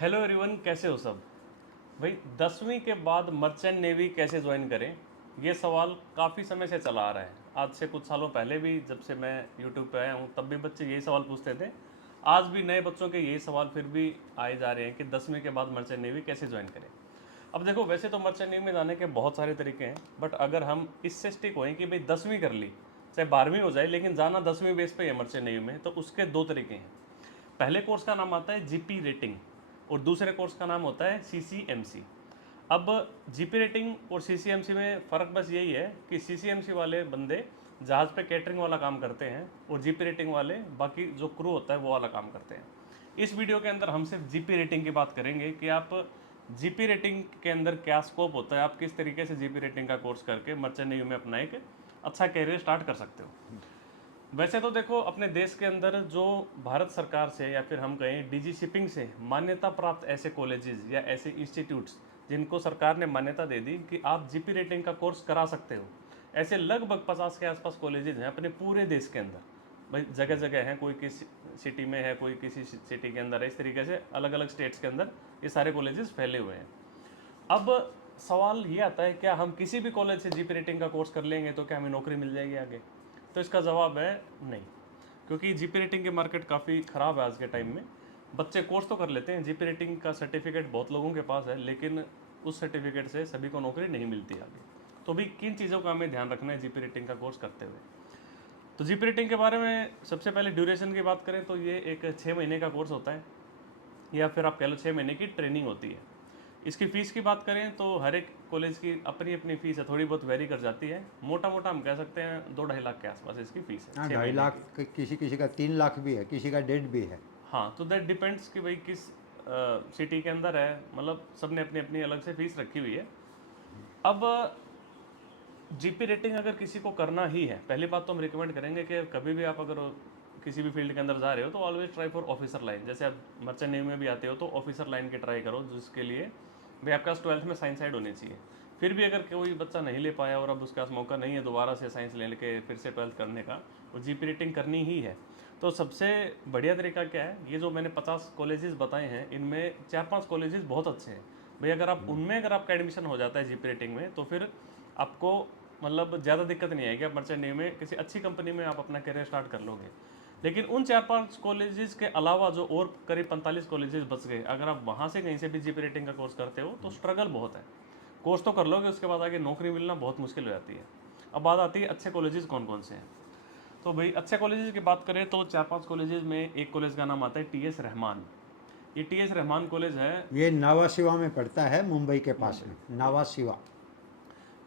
Hello everyone, कैसे हो सब। भाई 10वीं के बाद मर्चेंट नेवी कैसे ज्वाइन करें, ये सवाल काफ़ी समय से चला आ रहा है। आज से कुछ सालों पहले भी जब से मैं यूट्यूब पे आया हूँ तब भी बच्चे यही सवाल पूछते थे। आज भी नए बच्चों के यही सवाल फिर भी आए जा रहे हैं कि 10वीं के बाद मर्चेंट नेवी कैसे ज्वाइन करें। अब देखो, वैसे तो मर्चेंट नेवी में जाने के बहुत सारे तरीके हैं, बट अगर हम इससे स्टिक होएं कि भाई 10वीं कर ली, चाहे 12वीं हो जाए, लेकिन जाना 10वीं बेस पे है मर्चेंट नेवी में, तो उसके दो तरीके हैं। पहले कोर्स का नाम आता है जीपी रेटिंग और दूसरे कोर्स का नाम होता है सीसीएमसी। अब जीपी रेटिंग और सीसीएमसी में फ़र्क बस यही है कि सीसीएमसी वाले बंदे जहाज़ पे कैटरिंग वाला काम करते हैं और जीपी रेटिंग वाले बाकी जो क्रू होता है वो वाला काम करते हैं। इस वीडियो के अंदर हम सिर्फ जीपी रेटिंग की बात करेंगे कि आप जीपी रेटिंग के अंदर क्या स्कोप होता है, आप किस तरीके से जीपी रेटिंग का कोर्स करके मर्चेंट नेवी में अपना एक अच्छा कैरियर स्टार्ट कर सकते हो। वैसे तो देखो, अपने देश के अंदर जो भारत सरकार से या फिर हम कहें डीजी शिपिंग से मान्यता प्राप्त ऐसे कॉलेजेस या ऐसे इंस्टीट्यूट्स जिनको सरकार ने मान्यता दे दी कि आप जीपी रेटिंग का कोर्स करा सकते हो, ऐसे लगभग 50 के आसपास कॉलेजेस हैं अपने पूरे देश के अंदर। भाई जगह जगह हैं, कोई किसी सिटी में है, कोई किसी सिटी के अंदर है। इस तरीके से अलग अलग स्टेट्स के अंदर ये सारे कॉलेजेस फैले हुए हैं। अब सवाल ये आता है, क्या हम किसी भी कॉलेज से जीपी रेटिंग का कोर्स कर लेंगे तो क्या हमें नौकरी मिल जाएगी आगे? तो इसका जवाब है नहीं, क्योंकि जीपी रेटिंग की मार्केट काफ़ी ख़राब है आज के टाइम में। बच्चे कोर्स तो कर लेते हैं, जीपी रेटिंग का सर्टिफिकेट बहुत लोगों के पास है, लेकिन उस सर्टिफिकेट से सभी को नौकरी नहीं मिलती आगे। तो भी किन चीज़ों का हमें ध्यान रखना है जीपी रेटिंग का कोर्स करते हुए? तो जीपी रेटिंग के बारे में सबसे पहले ड्यूरेशन की बात करें तो ये एक 6 महीने का कोर्स होता है, या फिर आप कह लो 6 महीने की ट्रेनिंग होती है। इसकी फ़ीस की बात करें तो हर एक कॉलेज की अपनी अपनी फ़ीस है, थोड़ी बहुत वेरी कर जाती है। मोटा मोटा हम कह सकते हैं 2-2.5 लाख के आसपास इसकी फ़ीस है हाँ, 6 महीने 2.5 लाख की। किसी किसी का 3 लाख भी है, किसी का 1.5 भी है। हाँ, तो दैट डिपेंड्स कि भाई किस सिटी के अंदर है, मतलब सब ने अपनी अपनी अलग से फ़ीस रखी हुई है। अब जीपी रेटिंग अगर किसी को करना ही है, पहली बात तो हम रिकमेंड करेंगे कि कभी भी आप अगर किसी भी फील्ड के अंदर जा रहे हो तो always try for officer line. जैसे आप मर्चेंट नेवी में भी आते हो तो ऑफिसर लाइन की ट्राई करो, जिसके लिए भाई आपके पास 12th में साइंस साइड होनी चाहिए। फिर भी अगर कोई बच्चा नहीं ले पाया और अब उसके पास मौका नहीं है दोबारा से साइंस ले के फिर से 12th करने का, वो जीपी रेटिंग करनी ही है। तो सबसे बढ़िया तरीका क्या है, ये जो मैंने 50 कॉलेजेस बताए हैं इनमें 4-5 कॉलेजेस बहुत अच्छे हैं। भाई अगर आप उनमें अगर आपका एडमिशन हो जाता है जीपी रेटिंग में, तो फिर आपको मतलब ज़्यादा दिक्कत नहीं आएगी। आप मर्चेंट नेवी में किसी अच्छी कंपनी में आप अपना करियर स्टार्ट कर लोगे। लेकिन उन 4-5 कॉलेजेस के अलावा जो और करीब 45 कॉलेजेस बच गए, अगर आप वहाँ से कहीं से भी जीपी रेटिंग का कोर्स करते हो तो स्ट्रगल बहुत है। कोर्स तो कर लोगे, उसके बाद आगे नौकरी मिलना बहुत मुश्किल हो जाती है। अब बात आती है अच्छे कॉलेजेस कौन कौन से हैं। तो भाई अच्छे कॉलेजेस की बात करें तो 4-5 कॉलेजेस में एक कॉलेज का नाम आता है टीएस रहमान। ये टीएस रहमान कॉलेज है ये नावा शिवा में पड़ता है, मुंबई के पास मुंबई। में नावा शिवा।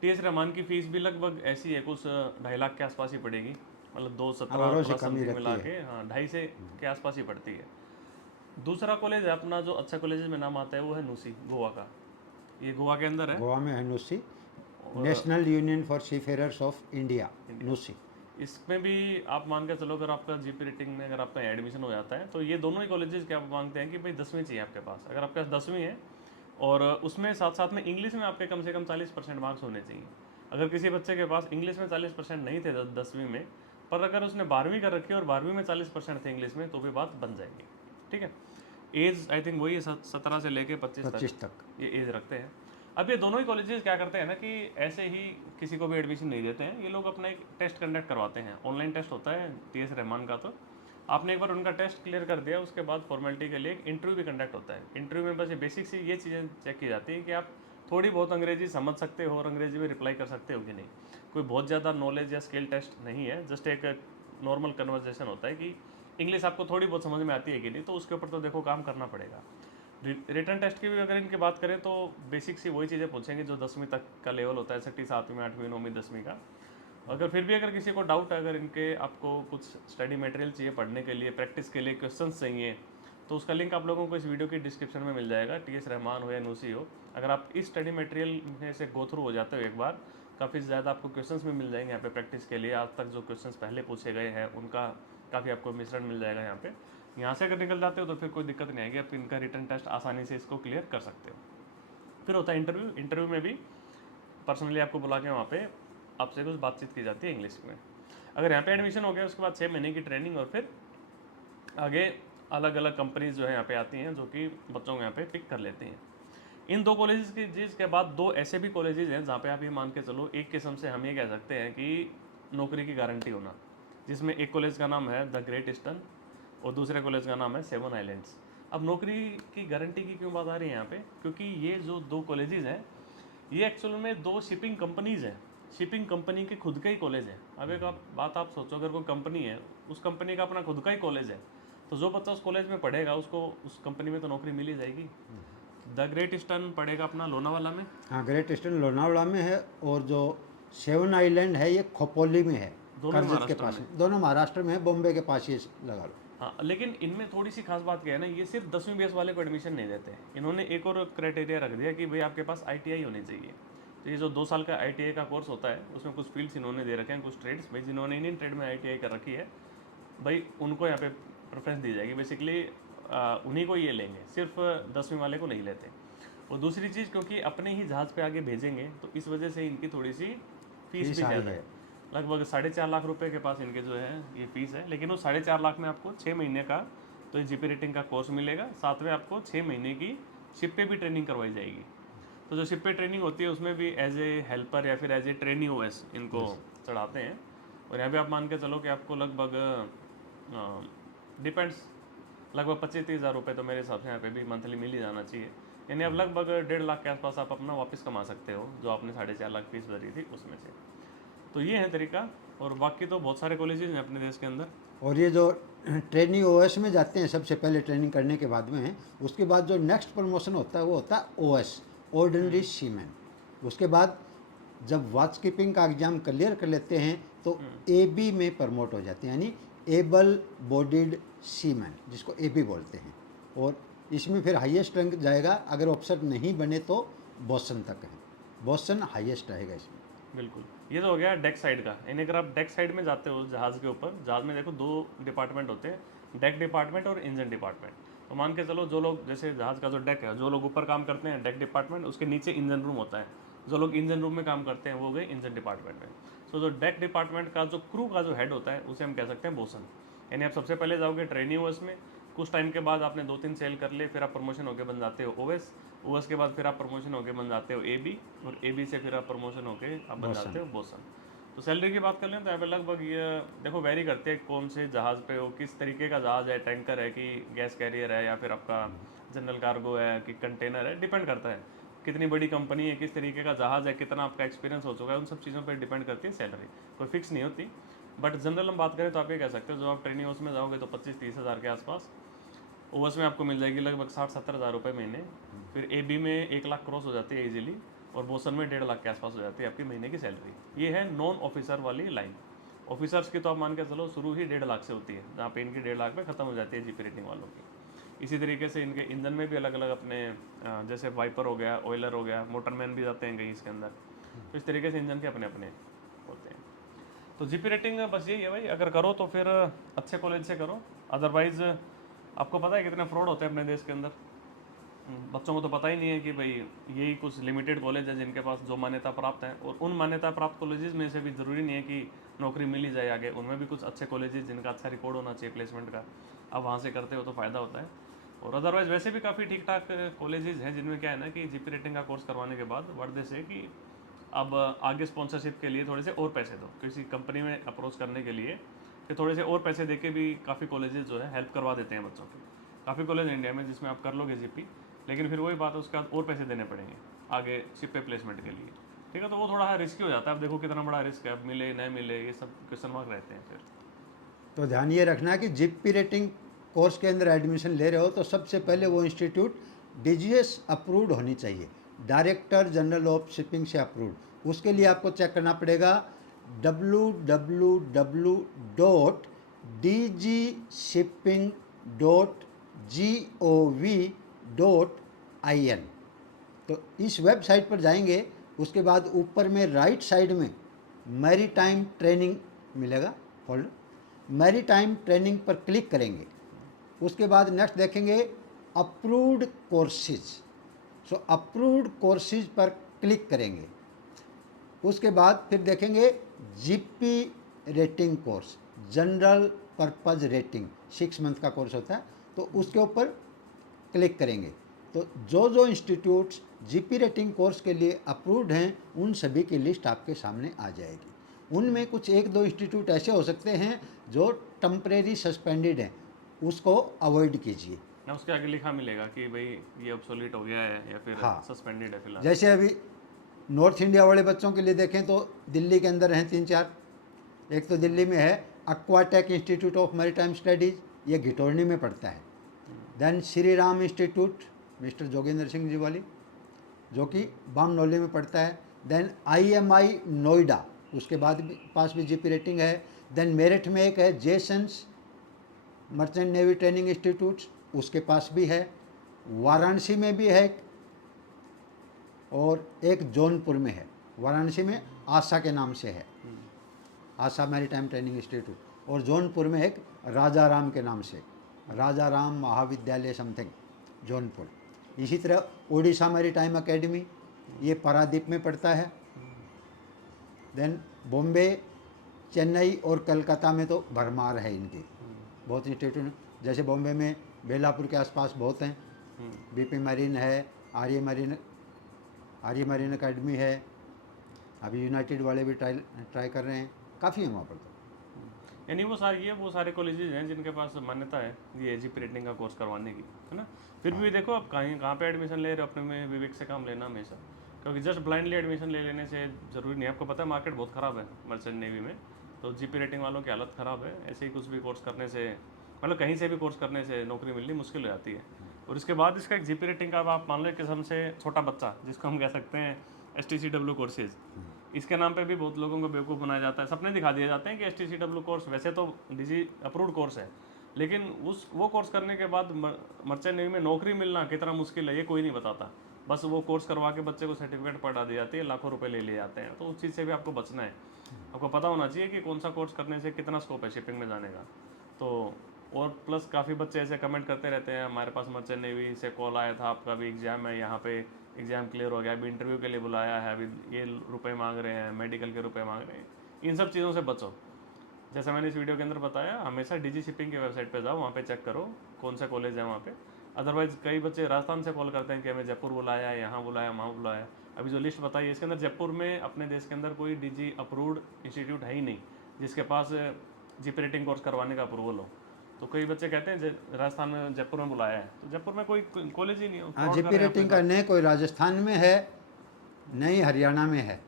टीएस रहमान की फ़ीस भी लगभग ऐसी है, कुछ 2.5 लाख के आसपास ही पड़ेगी, मतलब 217 औरों से प्लस कम ही समथिंग रहती मिला है। के, हाँ 2.5 से के आसपास ही पड़ती है। दूसरा कॉलेज है अपना जो अच्छा कॉलेज में नाम आता है वो है नूसी, गोवा का। ये गोवा के अंदर है। गोवा में है नुसी, और national union for seafarers of India, India, NUSI. इसमें भी आप मान के चलो, अगर आपका जीपी रेटिंग में अगर आपका एडमिशन हो जाता है तो ये दोनों ही कॉलेजेस क्या मांगते हैं कि भाई 10वीं चाहिए आपके पास। अगर आपके पास 10वीं है और उसमें साथ साथ में इंग्लिश में आपके कम से कम 40% मार्क्स होने चाहिए। अगर किसी बच्चे के पास इंग्लिश में 40% नहीं थे 10वीं में, पर अगर उसने 12वीं कर रखी है और 12वीं में 40% थे इंग्लिश में, तो भी बात बन जाएगी। ठीक है। एज आई थिंक वही है 17 से लेके 25 तक 25 तक। ये एज रखते हैं। अब ये दोनों ही कॉलेजेस क्या करते हैं ना कि ऐसे ही किसी को भी एडमिशन नहीं देते हैं, ये लोग अपना एक टेस्ट कंडक्ट करवाते हैं। ऑनलाइन टेस्ट होता है टीएस रहमान का। तो आपने एक बार उनका टेस्ट क्लियर कर दिया, उसके बाद फॉर्मेलिटी के लिए एक इंटरव्यू भी कंडक्ट होता है। इंटरव्यू में बस ये बेसिक सी ये चीज़ें चेक की जाती है कि आप थोड़ी बहुत अंग्रेजी समझ सकते हो और अंग्रेजी में रिप्लाई कर सकते हो कि नहीं। कोई बहुत ज़्यादा नॉलेज या स्किल टेस्ट नहीं है, जस्ट एक नॉर्मल कन्वर्जेशन होता है कि इंग्लिश आपको थोड़ी बहुत समझ में आती है कि नहीं। तो उसके ऊपर तो देखो काम करना पड़ेगा। रिटर्न टेस्ट की भी अगर इनकी बात करें तो बेसिक सी वही चीज़ें पूछेंगे जो 10वीं तक का लेवल होता है, 6वीं 7वीं 8वीं 9वीं 10वीं का। अगर फिर भी अगर किसी को डाउट है, अगर इनके आपको कुछ स्टडी मटेरियल चाहिए पढ़ने के लिए, प्रैक्टिस के लिए क्वेश्चंस चाहिए, तो उसका लिंक आप लोगों को इस वीडियो की डिस्क्रिप्शन में मिल जाएगा। टीएस रहमान हो या नूसी हो, अगर आप इस स्टडी मटेरियल में से गो थ्रू हो जाते हो एक बार, काफ़ी ज़्यादा आपको क्वेश्चंस भी मिल जाएंगे यहाँ पे प्रैक्टिस के लिए। आज तक जो क्वेश्चंस पहले पूछे गए हैं उनका काफ़ी आपको मिश्रण मिल जाएगा यहाँ पे। यहाँ से अगर निकल जाते हो तो फिर कोई दिक्कत नहीं आएगी, आप इनका रिटर्न टेस्ट आसानी से इसको क्लियर कर सकते हो। फिर होता है इंटरव्यू। इंटरव्यू में भी पर्सनली आपको बुला के वहाँ पे आपसे कुछ बातचीत की जाती है इंग्लिश में। अगर यहाँ पे एडमिशन हो गया उसके बाद 6 महीने की ट्रेनिंग और फिर आगे अलग अलग कंपनीज जो है यहाँ पे आती हैं जो कि बच्चों को यहाँ पे पिक कर लेती हैं। इन दो कॉलेजेस की चीज़ के बाद दो ऐसे भी कॉलेजेस हैं जहाँ पे आप ये मान के चलो एक किस्म से हम ये कह सकते हैं कि नौकरी की गारंटी होना, जिसमें एक कॉलेज का नाम है द ग्रेट ईस्टर्न और दूसरे कॉलेज का नाम है सेवन आइलैंड्स। अब नौकरी की गारंटी की क्यों बात आ रही है यहाँ पे, क्योंकि ये जो दो कॉलेजेस हैं ये एक्चुअल में दो शिपिंग कंपनीज हैं, शिपिंग कंपनी के खुद का ही कॉलेज है। अब एक बात आप सोचो, अगर कोई कंपनी है, उस कंपनी का अपना खुद का ही कॉलेज है, तो जो बच्चा उस कॉलेज में पढ़ेगा उसको उस कंपनी में तो नौकरी मिल ही जाएगी। द ग्रेट ईस्टर्न पड़ेगा अपना लोनावाला में। हाँ, ग्रेट ईस्टर्न लोनावला में है, और जो सेवन आइलैंड है ये खोपोली में है, दोनों करजत के महाराष्ट्र पास में। में। दोनों महाराष्ट्र में है, बॉम्बे के पास ही लगा लो। हाँ, लेकिन इनमें थोड़ी सी खास बात क्या है ना, ये सिर्फ 10वीं बेस वाले को एडमिशन नहीं देते। इन्होंने एक और क्राइटेरिया रख दिया कि भाई आपके पास ITI होनी चाहिए। तो ये जो 2 साल का ITI का कोर्स होता है उसमें कुछ फील्ड्स इन्होंने दे रखे हैं, कुछ ट्रेड्स। भाई जिन्होंने इंडियन ट्रेड में ITI कर रखी है, भाई उनको यहाँ पे प्रेफरेंस दी जाएगी। बेसिकली उन्हीं को ये लेंगे, सिर्फ 10वीं वाले को नहीं लेते। और दूसरी चीज़, क्योंकि अपने ही जहाज़ पे आगे भेजेंगे तो इस वजह से इनकी थोड़ी सी फीस भी फीस हाई ज़्यादा है। है। लगभग 4.5 लाख रुपए के पास इनके जो है ये फीस है। लेकिन वो 4.5 लाख में आपको 6 महीने का तो ये GP रेटिंग का कोर्स मिलेगा, साथ में आपको 6 महीने की शिप पे भी ट्रेनिंग करवाई जाएगी। तो जो शिप पे ट्रेनिंग होती है उसमें भी एज ए हेल्पर या फिर एज ए ट्रेनी OS इनको चढ़ाते हैं। और यहाँ पे आप मान के चलो कि आपको लगभग डिपेंड्स लगभग 25-30 हज़ार रुपये तो मेरे हिसाब से यहाँ पे भी मंथली मिल ही जाना चाहिए। यानी अब लगभग 1.5 लाख के आसपास आप अपना वापस कमा सकते हो जो आपने 4.5 लाख फीस भरी थी उसमें से। तो ये है तरीका। और बाकी तो बहुत सारे कॉलेजेस हैं अपने देश के अंदर। और ये जो ट्रेनिंग OS में जाते हैं, सबसे पहले ट्रेनिंग करने के बाद में, उसके बाद जो नेक्स्ट प्रमोशन होता है वो होता है OS, ऑर्डिनरी सीमैन। उसके बाद जब वॉच कीपिंग का एग्ज़ाम क्लियर कर लेते हैं तो AB में प्रमोट हो जाते हैं, यानी एबल बॉडीड सीमैन, जिसको AB बोलते हैं। और इसमें फिर हाईएस्ट रैंक जाएगा, अगर ऑफिसर नहीं बने तो बोसन तक है, बोसन हाईएस्ट रहेगा इसमें। बिल्कुल, ये तो हो गया डेक साइड का। यानी अगर आप डेक साइड में जाते हो जहाज़ के ऊपर, जहाज़ में देखो 2 डिपार्टमेंट होते हैं, डेक डिपार्टमेंट और इंजन डिपार्टमेंट। तो मान के चलो जो लोग, जैसे जहाज़ का जो डेक है, जो लोग ऊपर काम करते हैं डेक डिपार्टमेंट, उसके नीचे इंजन रूम होता है। जो लोग इंजन रूम में काम करते हैं वो गए इंजन डिपार्टमेंट में। सो जो डेक डिपार्टमेंट का जो क्रू का जो हेड होता है उसे हम कह सकते हैं बोसन। यानी आप सबसे पहले जाओगे ट्रेनी OS में, कुछ टाइम के बाद आपने 2-3 सेल कर लिए, फिर आप प्रमोशन होकर बन जाते हो OS के बाद फिर आप प्रमोशन होकर बन जाते हो AB, और AB से फिर आप प्रमोशन होकर आप बन जाते हो बोसन। तो सैलरी की बात कर लें तो यहाँ पे लगभग ये देखो वेरी करती है कौन से जहाज़ पे हो, किस तरीके का जहाज़ है, टैंकर है कि गैस कैरियर है या फिर आपका जनरल कार्गो है कि कंटेनर है, डिपेंड करता है। कितनी बड़ी कंपनी है, किस तरीके का जहाज़ है, कितना आपका एक्सपीरियंस हो चुका है, उन सब चीज़ों पर डिपेंड करती है सैलरी। कोई फिक्स नहीं होती। बट जनरल हम बात करें तो आप ये कह सकते हो जो आप ट्रेनिंग उसमें जाओगे तो 25-30 हज़ार के आसपास। OS में आपको मिल जाएगी लगभग 60-70 हज़ार रुपये महीने। फिर AB में 1 लाख क्रॉस हो जाती है इजीली, और बोसन में 1.5 लाख के आसपास हो जाती है आपकी महीने की सैलरी। ये है नॉन ऑफिसर वाली लाइन। ऑफिसर्स की तो आप मान के चलो शुरू ही 1.5 लाख से होती है, जहाँ पे इनकी 1.5 लाख में ख़त्म हो जाती है GP रेटिंग वालों की। इसी तरीके से इनके इंजन में भी अलग अलग अपने जैसे वाइपर हो गया, ऑयलर हो गया, मोटरमैन भी जाते हैं कहीं इसके अंदर। तो इस तरीके से इंजन के अपने अपने होते हैं। तो GP रेटिंग बस यही है भाई, अगर करो तो फिर अच्छे कॉलेज से करो। अदरवाइज़ आपको पता है कितने फ्रॉड होते हैं अपने देश के अंदर। बच्चों को तो पता ही नहीं है कि भाई यही कुछ लिमिटेड कॉलेज है जिनके पास जो मान्यता प्राप्त है, और उन मान्यता प्राप्त कॉलेजेस में से भी ज़रूरी नहीं है कि नौकरी मिल ही जाए आगे। उनमें भी कुछ अच्छे कॉलेजेस जिनका अच्छा रिकॉर्ड होना चाहिए प्लेसमेंट का, आप वहाँ से करते हो तो फ़ायदा होता है। और अदरवाइज़ वैसे भी काफ़ी ठीक ठाक कॉलेजेस हैं जिनमें क्या है ना कि GP रेटिंग का कोर्स करवाने के बाद वर्दे से कि अब आगे स्पॉन्सरशिप के लिए थोड़े से और पैसे दो, किसी कंपनी में अप्रोच करने के लिए फिर थोड़े से और पैसे दे के भी काफ़ी कॉलेजेस जो है हेल्प करवा देते हैं बच्चों की। काफ़ी कॉलेज इंडिया में जिसमें आप कर लोगे GP, लेकिन फिर वही बात है उसके बाद और पैसे देने पड़ेंगे आगे शिप पे प्लेसमेंट के लिए। ठीक है, तो वो थोड़ा रिस्की हो जाता है। अब देखो कितना बड़ा रिस्क है, अब मिले न मिले ये सब क्वेश्चन मार्क रहते हैं फिर। तो ध्यान ये रखना कि GP रेटिंग कोर्स के अंदर एडमिशन ले रहे हो तो सबसे पहले वो इंस्टीट्यूट DGS अप्रूव्ड होनी चाहिए, डायरेक्टर जनरल ऑफ शिपिंग से अप्रूव्ड। उसके लिए आपको चेक करना पड़ेगा www.dgshipping.gov.in। तो इस वेबसाइट पर जाएंगे, उसके बाद ऊपर में राइट साइड में मैरी टाइम ट्रेनिंग मिलेगा, होल्ड, मैरी टाइम ट्रेनिंग पर क्लिक करेंगे। उसके बाद नेक्स्ट देखेंगे अप्रूव्ड कोर्सेज, सो अप्रूव्ड कोर्सेज पर क्लिक करेंगे। उसके बाद फिर देखेंगे GP rating course, general purpose rating, 6 month का कोर्स होता है, तो उसके ऊपर क्लिक करेंगे तो जो जो इंस्टीट्यूट्स जीपी रेटिंग कोर्स के लिए अप्रूव्ड हैं उन सभी की लिस्ट आपके सामने आ जाएगी। उनमें कुछ एक दो इंस्टीट्यूट ऐसे हो सकते हैं जो टेम्परेरी सस्पेंडेड हैं, उसको अवॉइड कीजिए। ना उसके आगे लिखा मिलेगा कि भाई ये ऑब्सोलीट हो गया है या फिर हाँ। सस्पेंडेड है फिलहाल। जैसे अभी नॉर्थ इंडिया वाले बच्चों के लिए देखें तो दिल्ली के अंदर हैं 3-4। एक तो दिल्ली में है Aquatech institute of maritime studies, ये घिटोरनी में पड़ता है। Then Shri Ram institute mister Jogendra Singh ji वाली, जो कि बामनौली में पड़ता है। देन IMI नोएडा, उसके बाद भी पास भी जीपी रेटिंग है। देन मेरठ में एक है Jason's merchant navy training institute, उसके पास भी है। वाराणसी में भी है और एक जौनपुर में है। वाराणसी में आशा के नाम से है, आशा मैरीटाइम ट्रेनिंग इंस्टीट्यूट, और जौनपुर में एक राजा राम के नाम से, राजा राम महाविद्यालय समथिंग जौनपुर। इसी तरह ओडिशा मैरीटाइम एकेडमी, ये पारादीप में पड़ता है। देन बॉम्बे, चेन्नई और कलकत्ता में तो भरमार है इनकी, बहुत इंस्टीट्यूट। जैसे बॉम्बे में बेलापुर के आसपास बहुत हैं, BP मरीन है, आर्य मरीन एकेडमी है। अभी यूनाइटेड वाले भी ट्राई कर रहे हैं, काफ़ी है वहाँ पर तो। यानी वो सारे कॉलेजेस हैं जिनके पास मान्यता है ये जीपी रेटिंग का कोर्स करवाने की, है ना। फिर भी देखो आप कहाँ पे एडमिशन ले रहे हो, अपने में विवेक से काम लेना हमेशा, क्योंकि जस्ट ब्लाइंडली एडमिशन ले लेने से ज़रूरी नहीं है। आपको पता है मार्केट बहुत ख़राब है मर्चेंट नेवी में, तो जीपी रेटिंग वालों की हालत ख़राब है। ऐसे ही कुछ भी कोर्स करने से, मतलब कहीं से भी कोर्स करने से नौकरी मिलनी मुश्किल हो जाती है। और इसके बाद इसका एक जीपी रेटिंग का आप मान लो कि सबसे छोटा बच्चा जिसको हम कह सकते हैं STCW कोर्सेज, इसके नाम पे भी बहुत लोगों को बेवकूफ़ बनाया जाता है। सपने दिखा दिए जाते हैं कि STCW कोर्स वैसे तो DG अप्रूव्ड कोर्स है, लेकिन वो कोर्स करने के बाद मर्चेंट नेवी में नौकरी मिलना कितना मुश्किल है ये कोई नहीं बताता। बस वो कोर्स करवा के बच्चे को सर्टिफिकेट पढ़ा दी जाती है, लाखों रुपए ले लिए जाते हैं। तो उस चीज़ से भी आपको बचना है। आपको पता होना चाहिए कि कौन सा कोर्स करने से कितना स्कोप है शिपिंग में जाने का। तो और प्लस काफ़ी बच्चे ऐसे कमेंट करते रहते हैं, हमारे पास मर्चेंट नेवी से कॉल आया था, आपका भी एग्ज़ाम है, यहाँ पे एग्ज़ाम क्लियर हो गया, अभी इंटरव्यू के लिए बुलाया है, अभी ये रुपए मांग रहे हैं, मेडिकल के रुपए मांग रहे हैं। इन सब चीज़ों से बचो। जैसा मैंने इस वीडियो के अंदर बताया, हमेशा DG शिपिंग की वेबसाइट पे जाओ, वहाँ पे चेक करो कौन सा कॉलेज है वहाँ पे। अदरवाइज़ कई बच्चे राजस्थान से कॉल करते हैं कि हमें जयपुर बुलाया है, यहाँ बुलाया, वहाँ बुलाया। अभी जो लिस्ट बताई है इसके अंदर जयपुर में अपने देश के अंदर कोई DG अप्रूव्ड इंस्टीट्यूट है ही नहीं जिसके पास जीपी रेटिंग कोर्स करवाने का अप्रूवल हो। तो कई बच्चे कहते हैं राजस्थान में जयपुर में बुलाया है, तो जयपुर में कोई कॉलेज ही नहीं हो। हाँ, जीपी रेटिंग का नहीं कोई राजस्थान में है, नहीं हरियाणा में है।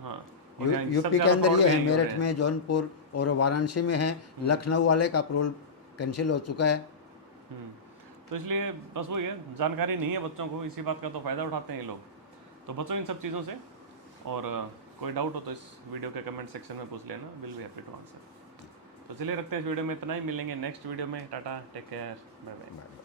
हाँ, यूपी के अंदर ये है, मेरठ में, जौनपुर और वाराणसी में है। लखनऊ वाले का अप्रूवल कैंसिल हो चुका है। तो इसलिए बस वही है, जानकारी नहीं है बच्चों को, इसी बात का तो फ़ायदा उठाते हैं ये लोग। तो बच्चों इन सब चीज़ों से, और कोई डाउट हो तो इस वीडियो के कमेंट सेक्शन में पूछ लेना, will be happy to answer. तो चलिए रखते हैं इस वीडियो में इतना ही, मिलेंगे नेक्स्ट वीडियो में। Ta-ta, take care, bye bye.